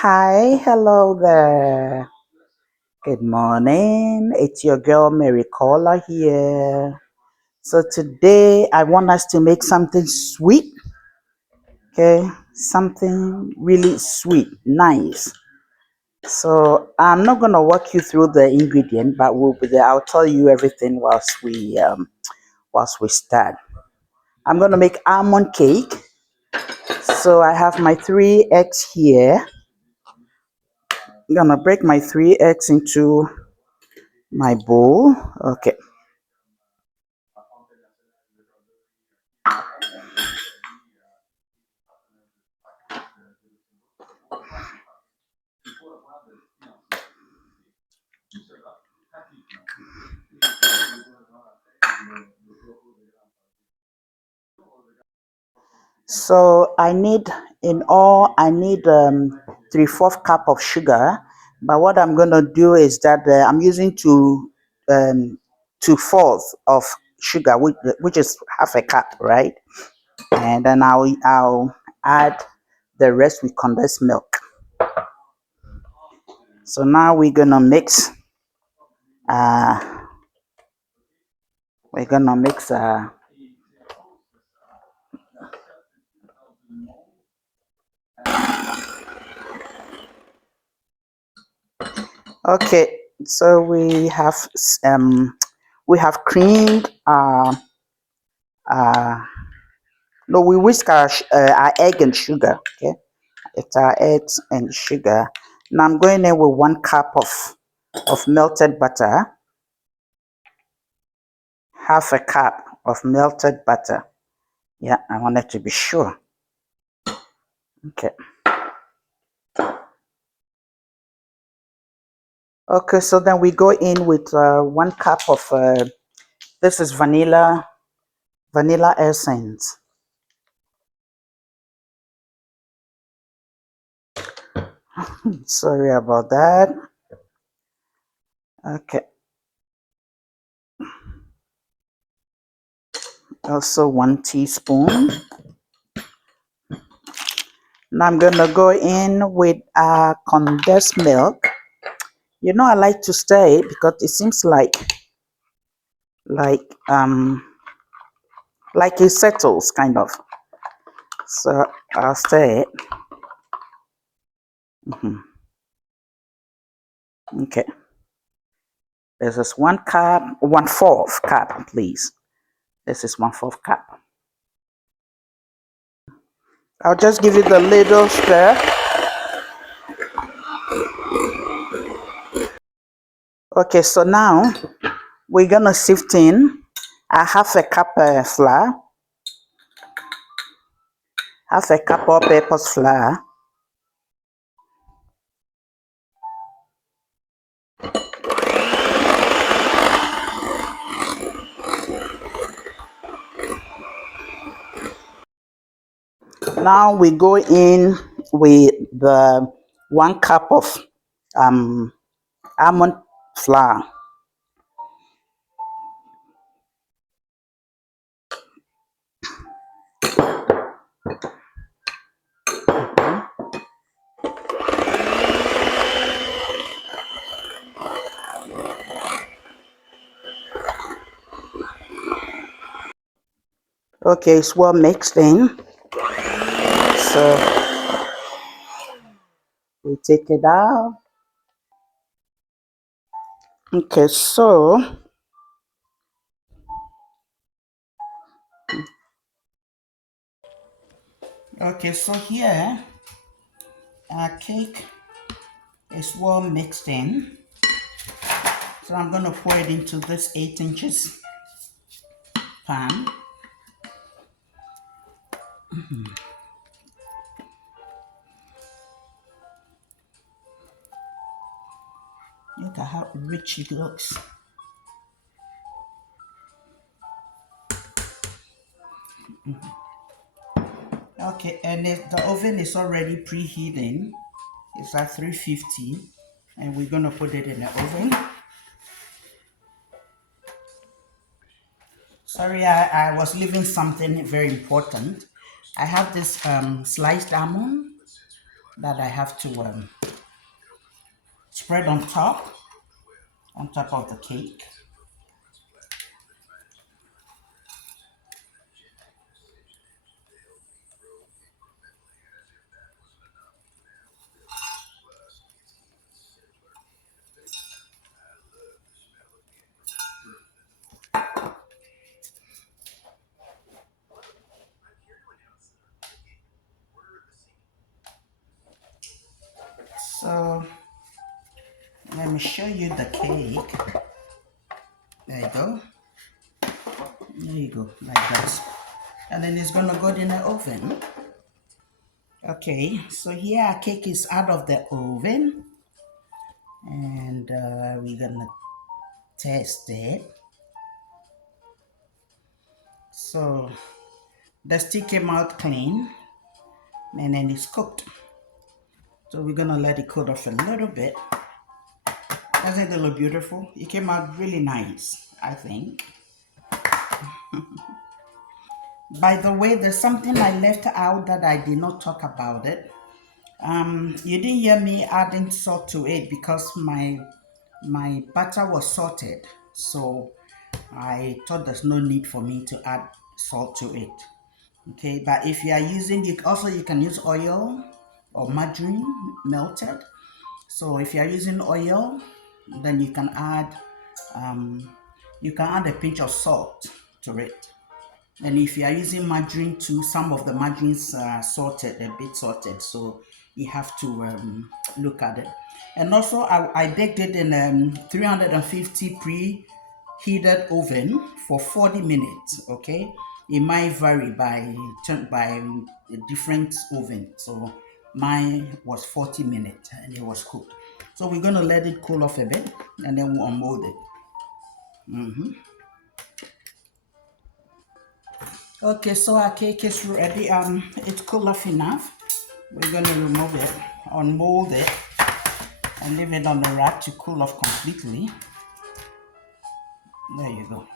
Hi, hello there. Good morning. It's your girl Mary Caller here. So today I want us to make something sweet, okay? Something really sweet, nice. So I'm not gonna walk you through the ingredient, but we'll be there. I'll tell you everything whilst we start. I'm gonna make almond cake. So I have my 3 eggs here. I'm gonna break my 3 eggs into my bowl. Okay. So I need 3/4 cup of sugar. But what I'm gonna do is that I'm using um 2/4 of sugar, which is half a cup, right? And then I'll add the rest with condensed milk. So now we're gonna mix. Uh, we're gonna mix. Okay. So we have creamed. Uh, no, we whisk our egg and sugar. Okay. It's our eggs and sugar. Now I'm going in with 1 cup of melted butter, half a cup of melted butter. Yeah, I wanted to be sure. Okay. Okay, so then we go in with 1 cup of this is vanilla essence. Sorry about that. Okay. Also 1 teaspoon. Now I'm gonna go in with condensed milk. You know, I like to stir it because it seems like um like it settles kind of. So I'll stir it. Mhm. Okay. This is 1 cup, 1/4 cup, please. This is 1/4 cup. I'll just give it a little stir. Okay, so now we're gonna sift in a half a cup flour, half a cup of peppers flour. Now we go in with the 1 cup of um, almond flour. Okay, it's well mixed in. So we take it out. Okay, so here our cake is well mixed in. So I'm gonna pour it into this 8 inches pan. Look at how rich it looks. Okay, and the oven is already preheating. It's at 350, and we're gonna put it in the oven. Sorry, I was leaving something very important. I have this sliced almond. that I have to spread on top of the cake. So let me show you the cake. There you go. There you go, like that. And then it's gonna go in the oven. Okay, so here our cake is out of the oven, and we're gonna test it. So the stick came out clean, and then it's cooked. So we're gonna let it cool off a little bit. Doesn't it look beautiful? It came out really nice, I think. By the way, there's something I left out that I did not talk about it. You didn't hear me adding salt to it because my butter was salted. So I thought there's no need for me to add salt to it. Okay, but if you are using, you can use oil or margarine melted. So if you are using oil, then you can add a pinch of salt to it. And if you are using margarine too, some of the margarines are salted, a bit salted, so you have to look at it. And also, I baked it in 350 preheated oven for 40 minutes. Okay, it might vary by a different oven. So mine was 40 minutes and it was cooked. So we're gonna let it cool off a bit and then we'll unmold it. Okay, so our cake is ready. It's cool off enough. We're gonna remove it, unmold it, and leave it on the rack to cool off completely. There you go.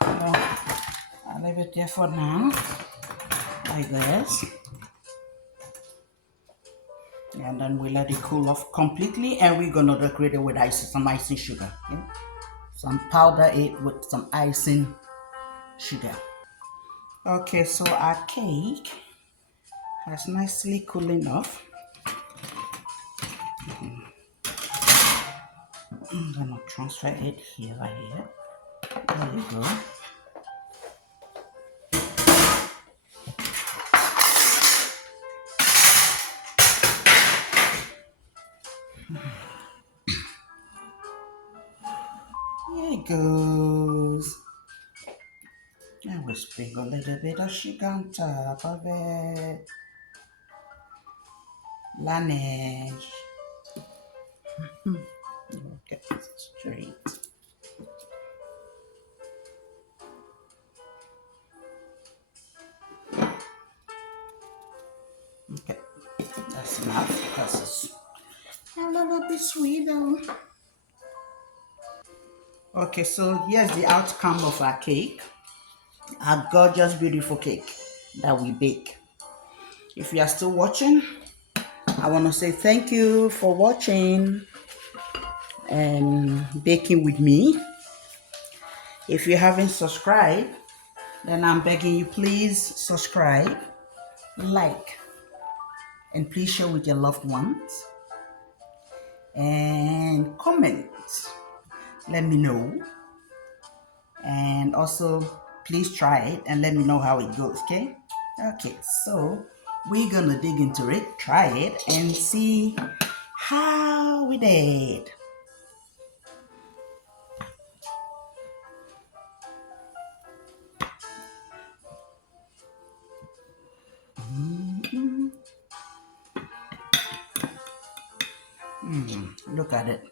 So I'll leave it there for now, like this. And then we let it cool off completely, and we're gonna decorate it with some icing sugar. Okay? Some powder it with some icing sugar. Okay, so our cake has nicely cooling off. I'm gonna transfer it here, right here. There you go. Here it goes. I will sprinkle a little bit of sugar on top of it. Laneige. Get this straight. Okay, that's enough. That's a little bit sweet though. Okay, so here's the outcome of our cake. Our gorgeous, beautiful cake that we bake. If you are still watching, I want to say thank you for watching and baking with me. If you haven't subscribed, then I'm begging you, please subscribe, like, and please share with your loved ones and comment. Let me know. And also, please try it and let me know how it goes, okay? Okay, so we're gonna dig into it, try it, and see how we did. Look at it.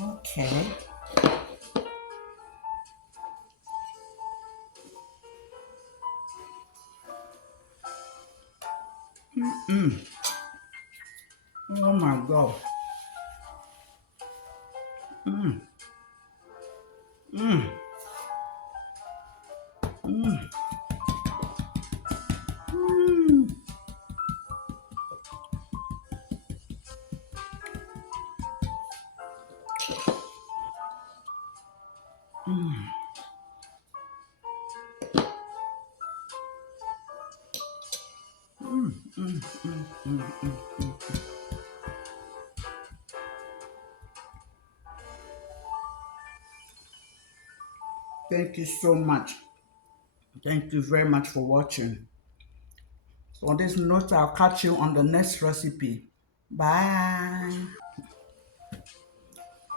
Okay. Oh my God. Thank you so much. Thank you very much for watching. On this note, I'll catch you on the next recipe. Bye.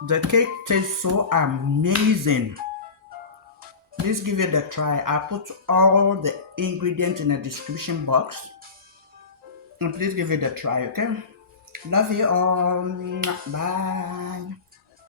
The cake tastes so amazing. Please give it a try. I put all the ingredients in the description box. And please give it a try, okay? Love you all. Bye.